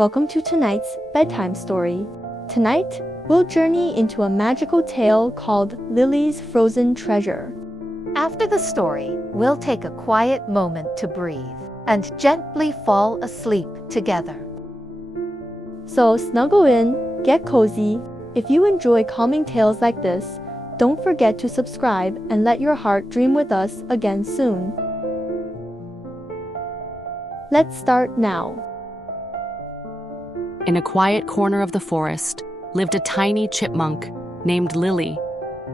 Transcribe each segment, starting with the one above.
Welcome to tonight's bedtime story. Tonight, we'll journey into a magical tale called Lili's Frozen Treasure. After the story, we'll take a quiet moment to breathe and gently fall asleep together. So snuggle in, get cozy. If you enjoy calming tales like this, don't forget to subscribe and let your heart dream with us again soon. Let's start now. In a quiet corner of the forest lived a tiny chipmunk named Lili.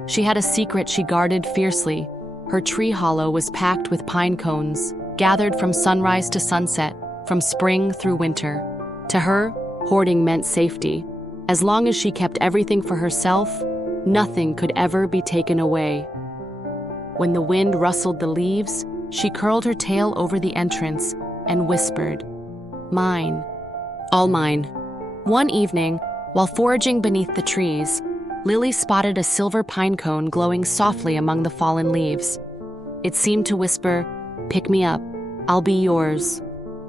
She had a secret she guarded fiercely. Her tree hollow was packed with pine cones, gathered from sunrise to sunset, from spring through winter. To her, hoarding meant safety. As long as she kept everything for herself, nothing could ever be taken away. When the wind rustled the leaves, she curled her tail over the entrance and whispered, "Mine, all mine." One evening, while foraging beneath the trees, Lili spotted a silver pine cone glowing softly among the fallen leaves. It seemed to whisper, "Pick me up, I'll be yours."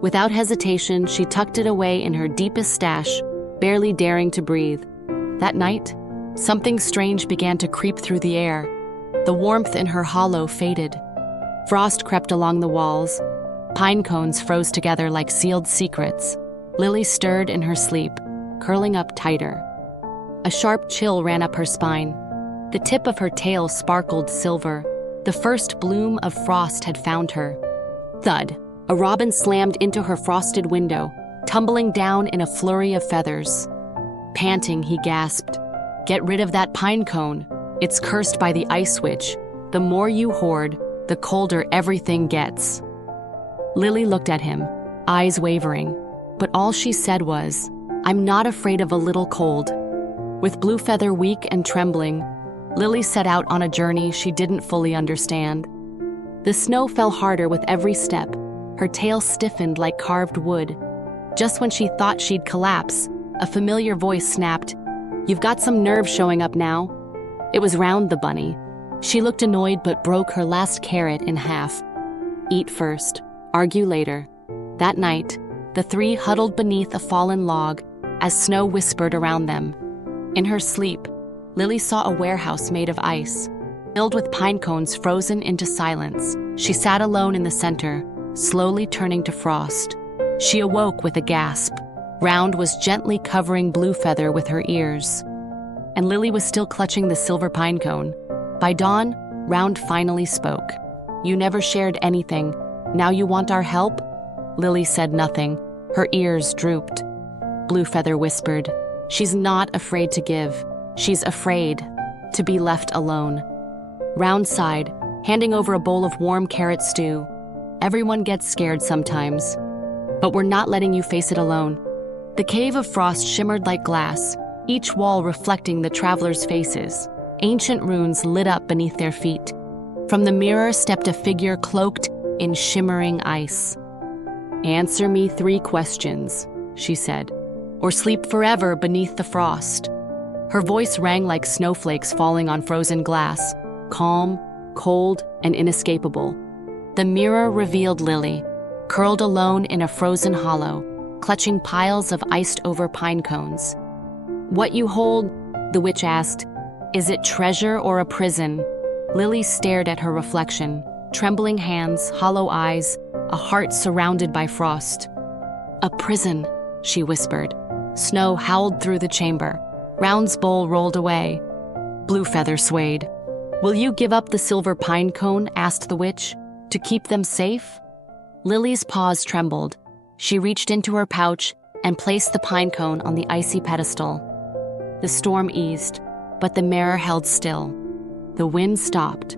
Without hesitation, she tucked it away in her deepest stash, barely daring to breathe. That night, something strange began to creep through the air. The warmth in her hollow faded. Frost crept along the walls. Pine cones froze together like sealed secrets. Lili stirred in her sleep, curling up tighter. A sharp chill ran up her spine. The tip of her tail sparkled silver. The first bloom of frost had found her. Thud! A robin slammed into her frosted window, tumbling down in a flurry of feathers. Panting, he gasped, "Get rid of that pine cone. It's cursed by the ice witch. The more you hoard, the colder everything gets." Lili looked at him, eyes wavering, but all she said was, "I'm not afraid of a little cold." With Bluefeather weak and trembling, Lili set out on a journey she didn't fully understand. The snow fell harder with every step. Her tail stiffened like carved wood. Just when she thought she'd collapse, a familiar voice snapped, "You've got some nerve showing up now." It was Round the bunny. She looked annoyed but broke her last carrot in half. Eat first, argue later. That night, the three huddled beneath a fallen log as snow whispered around them. In her sleep, Lili saw a warehouse made of ice, filled with pine cones frozen into silence. She sat alone in the center, slowly turning to frost. She awoke with a gasp. Round was gently covering Bluefeather with her ears, and Lili was still clutching the silver pine cone. By dawn, Round finally spoke. "You never shared anything. Now you want our help?" Lili said nothing. Her ears drooped. Bluefeather whispered, "She's not afraid to give. She's afraid to be left alone." Round sighed, handing over a bowl of warm carrot stew. "Everyone gets scared sometimes, but we're not letting you face it alone." The cave of frost shimmered like glass, each wall reflecting the travelers' faces. Ancient runes lit up beneath their feet. From the mirror stepped a figure cloaked in shimmering ice. "Answer me 3 questions," she said, "or sleep forever beneath the frost." Her voice rang like snowflakes falling on frozen glass, calm, cold, and inescapable. The mirror revealed Lili, curled alone in a frozen hollow, clutching piles of iced-over pine cones. "What you hold," the witch asked, "is it treasure or a prison?" Lili stared at her reflection, trembling hands, hollow eyes, a heart surrounded by frost. "A prison," she whispered. Snow howled through the chamber. Round's bowl rolled away. Bluefeather swayed. "Will you give up the silver pine cone?" asked the witch. "To keep them safe?" Lili's paws trembled. She reached into her pouch and placed the pine cone on the icy pedestal. The storm eased, but the mirror held still. The wind stopped.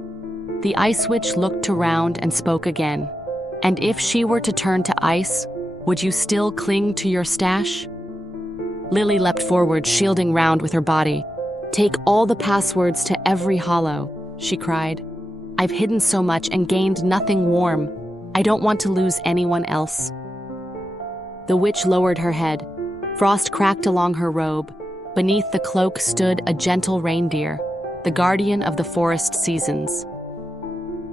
The ice witch looked to Round and spoke again. "And if she were to turn to ice, would you still cling to your stash?" Lili leapt forward, shielding Round with her body. "Take all the passwords to every hollow," she cried. "I've hidden so much and gained nothing warm. I don't want to lose anyone else." The witch lowered her head. Frost cracked along her robe. Beneath the cloak stood a gentle reindeer, the guardian of the forest seasons.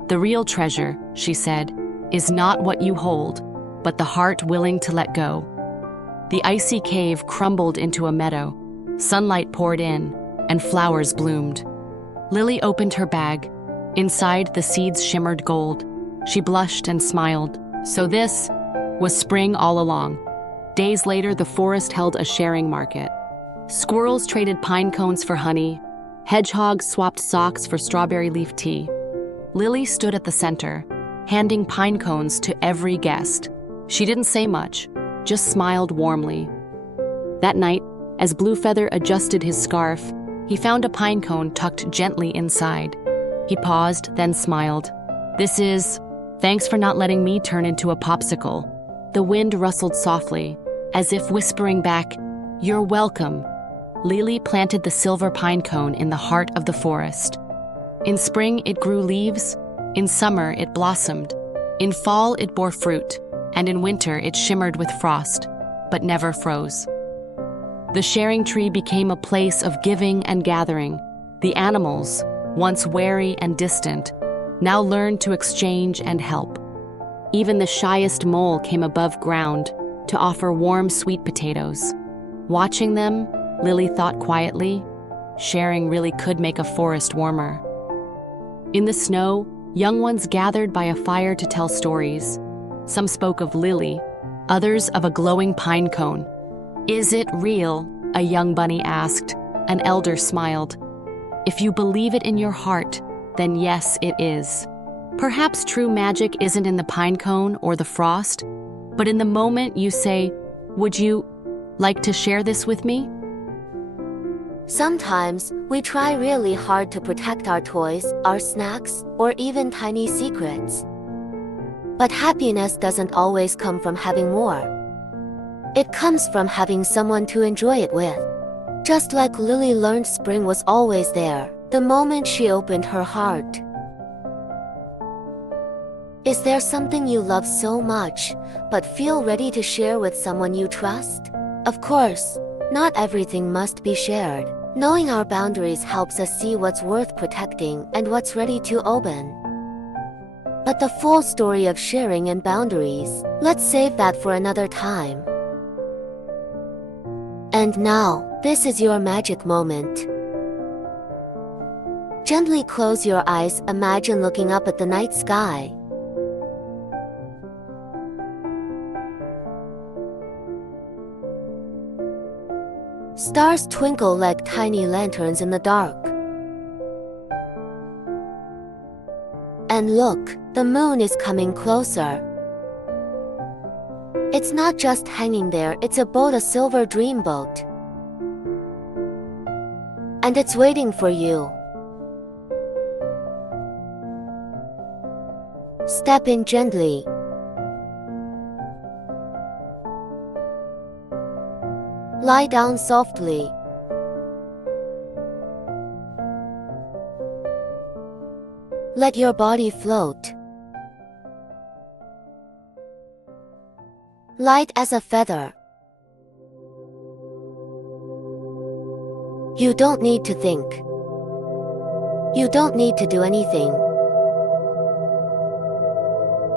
"The real treasure," she said, "is not what you hold, but the heart willing to let go." The icy cave crumbled into a meadow. Sunlight poured in, and flowers bloomed. Lili opened her bag. Inside, the seeds shimmered gold. She blushed and smiled. So this was spring all along. Days later, the forest held a sharing market. Squirrels traded pine cones for honey. Hedgehogs swapped socks for strawberry leaf tea. Lili stood at the center, handing pine cones to every guest. She didn't say much, just smiled warmly. That night, as Bluefeather adjusted his scarf, he found a pine cone tucked gently inside. He paused, then smiled. Thanks for not letting me turn into a popsicle. The wind rustled softly, as if whispering back, "You're welcome." Lili planted the silver pine cone in the heart of the forest. In spring, it grew leaves. In summer, it blossomed. In fall, it bore fruit. And in winter, it shimmered with frost, but never froze. The sharing tree became a place of giving and gathering. The animals, once wary and distant, now learned to exchange and help. Even the shyest mole came above ground to offer warm sweet potatoes. Watching them, Lili thought quietly, sharing really could make a forest warmer. In the snow, young ones gathered by a fire to tell stories. Some spoke of Lili, others of a glowing pine cone. "Is it real?" a young bunny asked. An elder smiled. "If you believe it in your heart, then yes, it is." Perhaps true magic isn't in the pine cone or the frost, but in the moment you say, "Would you like to share this with me?" Sometimes, we try really hard to protect our toys, our snacks, or even tiny secrets. But happiness doesn't always come from having more. It comes from having someone to enjoy it with. Just like Lili learned spring was always there, the moment she opened her heart. Is there something you love so much, but feel ready to share with someone you trust? Of course, not everything must be shared. Knowing our boundaries helps us see what's worth protecting and what's ready to open. But the full story of sharing and boundaries, let's save that for another time. And now, this is your magic moment. Gently close your eyes, imagine looking up at the night sky. Stars twinkle like tiny lanterns in the dark. And look, the moon is coming closer. It's not just hanging there, it's a boat, a silver dream boat. And it's waiting for you. Step in gently. Lie down softly. Let your body float. Light as a feather. You don't need to think. You don't need to do anything.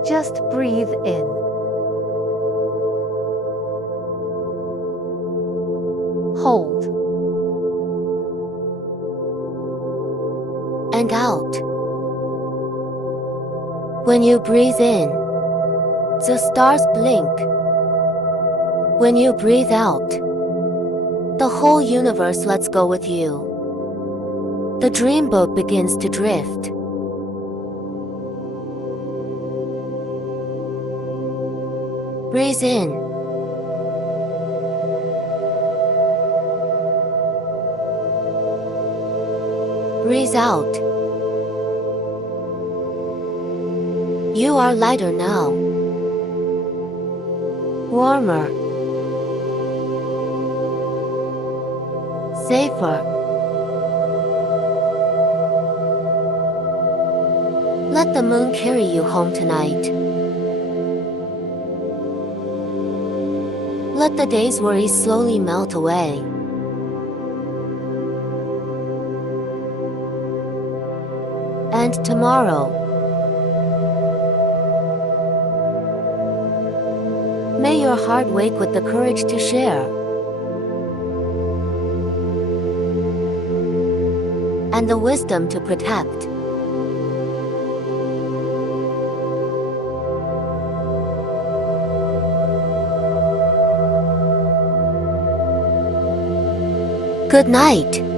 Just breathe in. Hold. And out. When you breathe in, the stars blink. When you breathe out, the whole universe lets go with you. The dreamboat begins to drift. Breathe in. Breathe out. You are lighter now. Warmer. Safer. Let the moon carry you home tonight. Let the day's worries slowly melt away. And tomorrow, May your heart wake with the courage to share and the wisdom to protect. Good night.